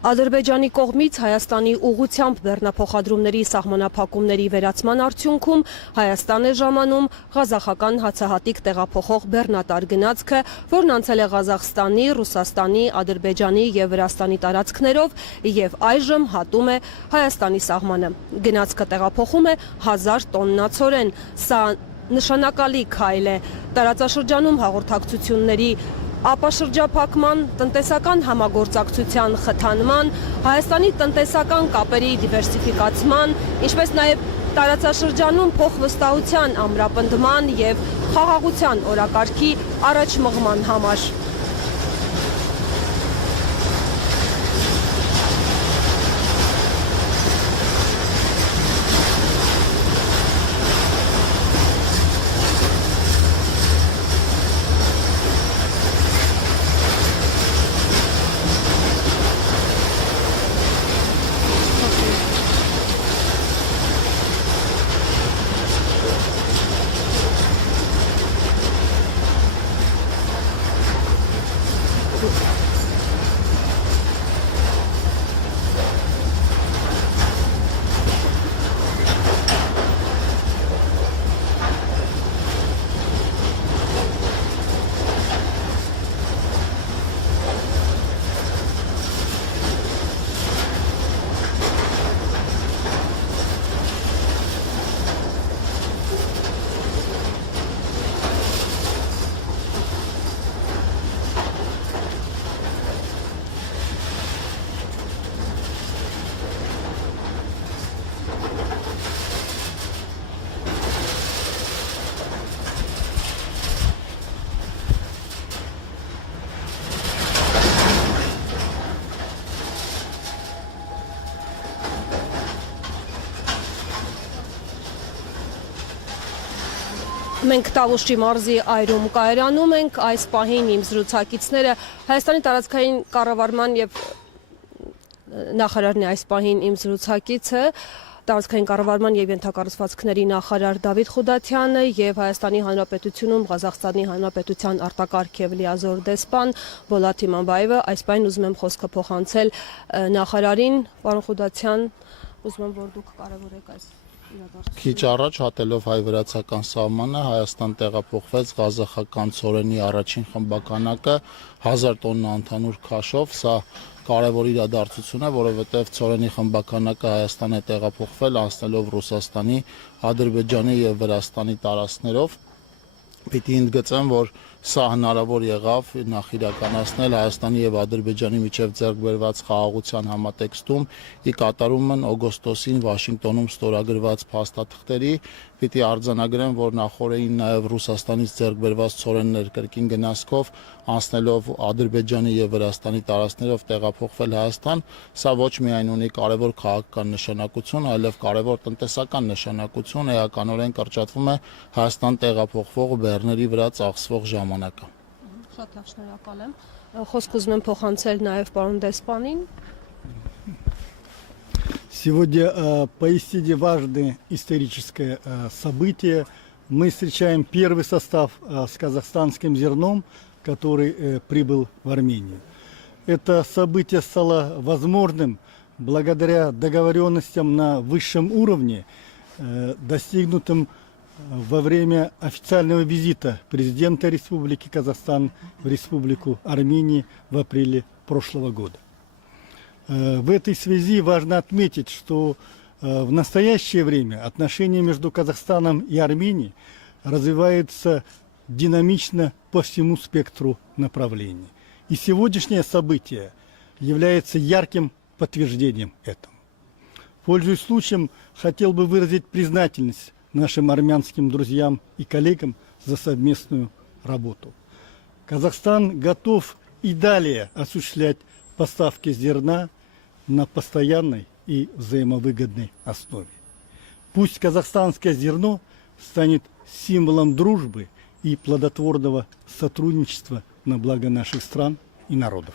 Ադրբեջանի կողմից Հայաստանի ուղղությամբ բեռնափոխադրումների սահմանափակումների վերացման արդյունքում Հայաստան է ժամանում ղազախական հացահատիկ տեղափոխող բեռնատար գնացքը, որն անցել է Ղազախստանի, Ռուսաստանի, Ադրբեջանի և Վրաստանի տարածքներով և այժմ հատում է Հայաստանի սահմանը։ Գնացքը տեղափոխում է 1000 տոննա ցորեն։ Սա նշանակալի քայլ է տարածաշրջանում հաղորդակցությունների ապաշրջափակման, տնտեսական համագործակցության խթանման, Հայաստանի տնտեսական կապերի դիվերսիֆիկացման, ինչպես նաև տարածաշրջանում փոխվստահության ամրապնդման և խաղաղության օրակարգի առաջմղման համար։ Մենք Տավուշի մարզի այրում կայարանում ենք, այս պահին իմ զրուցակիցները Հայաստանի տարածքային կառավարման և նախարարն է այս պահին իմ զրուցակիցը, տարածքային կառավարման և ենթակառուցվածքների նախարար Դավիթ Խուդատյանը և Հայաստանի Հանրապետությունում Ղազախստանի Հանրապետության արտակարգ և լիազոր դեսպան Բոլաթ Թիմամբաևը, այս պահին ուզում եմ խոսքը փոխանցել նախարարին, պարոն Խուդատյան, ուզում եմ, որ դուք կարևորեք այս Քիչ առաջ հատելով հայ-վրացական սահմանը Հայաստան տեղափոխվեց ղազախական ցորենի առաջին խմբականակը 1000 տոննա ընդհանուր քաշով, սա կարևոր իրադարձություն է, որովհետև ցորենի խմբականակը Հայաստան է տեղափոխվել անցնելով Ռուսաստանի, Ադրբեջանի և Վրաստանի տարածքներով։ Պիտի ընդգծեմ, որ սա հնարավոր եղավ նախ իրականացնել Հայաստանի և Ադրբեջանի միջև ձեռք բերված խաղաղության համատեքստում ի կատարումն օգոստոսին Վաշինգտոնում ստորագրված փաստաթղթերի, պիտի արձանագրեմ, որ նախորդին նաև Ռուսաստանից ձեռք բերված ցորեններ կրկին գնացքով անցնելով Ադրբեջանի և Վրաստանի տարածքներով տեղափոխվել Հայաստան, սա ոչ միայն ունի կարևոր քաղաքական նշանակություն, այլև կարևոր տնտեսական նշանակություն, էականորեն կրճատվում է Հայաստան տեղափոխվող բեռների վրա ծախսվող ժամանակը։ Շատ շնորհակալ եմ։ Խոսք ուզում եմ փոխանցել նաև պարոն դեսպանին։ Сегодня поистине важное историческое событие. Мы встречаем первый состав с казахстанским зерном, который прибыл в Армению. Это событие стало возможным благодаря договоренностям на высшем уровне, достигнутым во время официального визита президента Республики Казахстан в Республику Армению в апреле прошлого года. В этой связи важно отметить, что в настоящее время отношения между Казахстаном и Арменией развиваются динамично по всему спектру направлений. И сегодняшнее событие является ярким подтверждением этому. Пользуясь случаем, хотел бы выразить признательность нашим армянским друзьям и коллегам за совместную работу. Казахстан готов и далее осуществлять поставки зерна на постоянной и взаимовыгодной основе. Пусть казахстанское зерно станет символом дружбы и плодотворного сотрудничества на благо наших стран и народов.